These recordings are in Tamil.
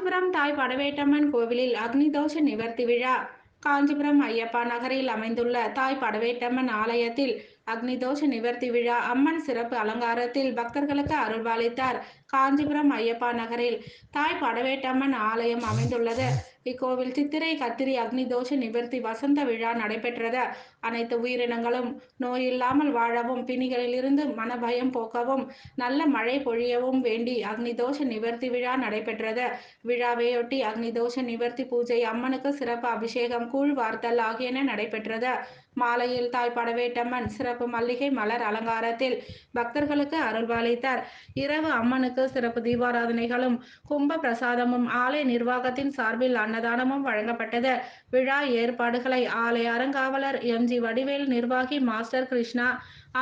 காஞ்சிபுரம் தாய் படவேட்டம்மன் கோவிலில் அக்னிதோஷ நிவர்த்தி விழா. காஞ்சிபுரம் ஐயப்பா நகரில் அமைந்துள்ள தாய் படவேட்டம்மன் ஆலயத்தில் அக்னிதோஷ நிவர்த்தி விழா அம்மன் சிறப்பு அலங்காரத்தில் பக்தர்களுக்கு அருள்பாலித்தார். காஞ்சிபுரம் ஐயப்பா நகரில் தாய் படவேட்டம்மன் ஆலயம் அமைந்துள்ளது. இக்கோவில் சித்திரை கத்திரி அக்னிதோஷ நிவர்த்தி வசந்த விழா நடைபெற்றது. அனைத்து உயிரினங்களும் நோயில்லாமல் வாழவும், பிணிகளிலிருந்து மனபயம் போக்கவும், நல்ல மழை பொழியவும் வேண்டி அக்னிதோஷ நிவர்த்தி விழா நடைபெற்றது. விழாவையொட்டி அக்னிதோஷ நிவர்த்தி பூஜை, அம்மனுக்கு சிறப்பு அபிஷேகம், கூழ் வார்த்தல் ஆகியன நடைபெற்றது. மாலையில் தாய் படவேட்டம்மன் சிறப்பு மல்லிகை மலர் அலங்காரத்தில் பக்தர்களுக்கு அருள்பாலித்தார். இரவு அம்மனுக்கு சிறப்பு தீபாராதனைகளும், கும்ப பிரசாதமும், ஆலய நிர்வாகத்தின் சார்பில் அன்னதானமும் வழங்கப்பட்டது. விழா ஏற்பாடுகளை ஆலய அறங்காவலர் எம்.ஜி. வடிவேல், நிர்வாகி மாஸ்டர் கிருஷ்ணா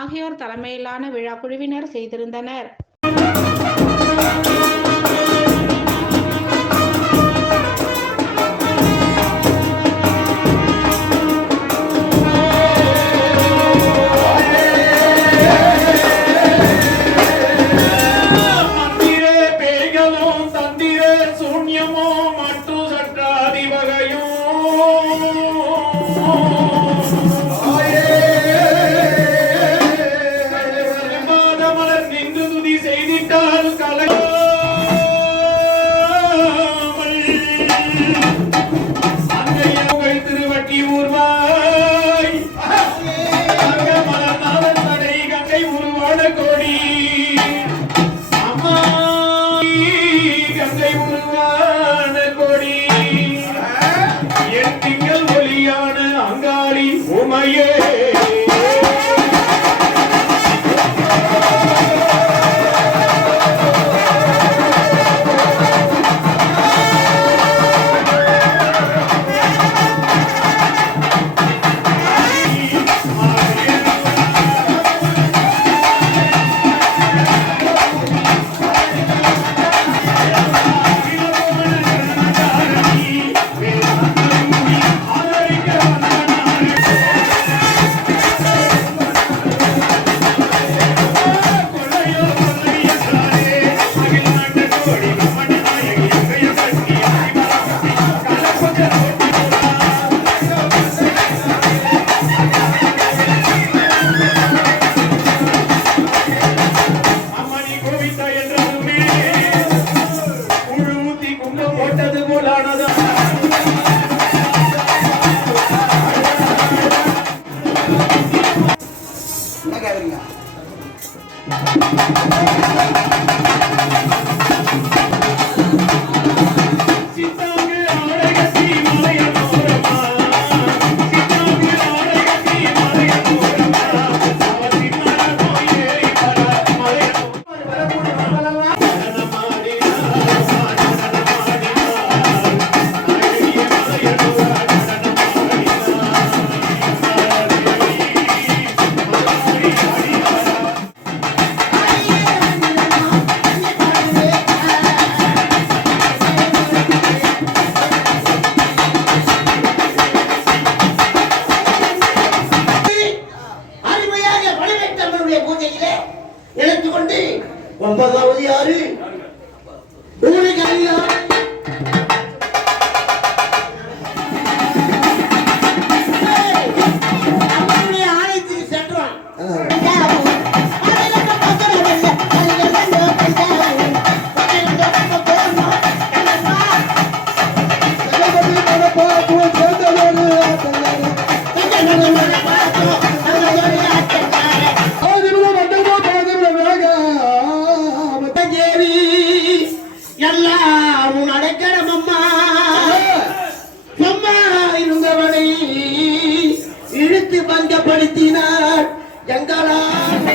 ஆகியோர் தலைமையிலான விழா குழுவினர் செய்திருந்தனர். எடுத்துக்கொண்டு 9வது யாரு ஆலயத்துக்கு சென்றோம். பங்கப்படுத்தினார் எங்களால்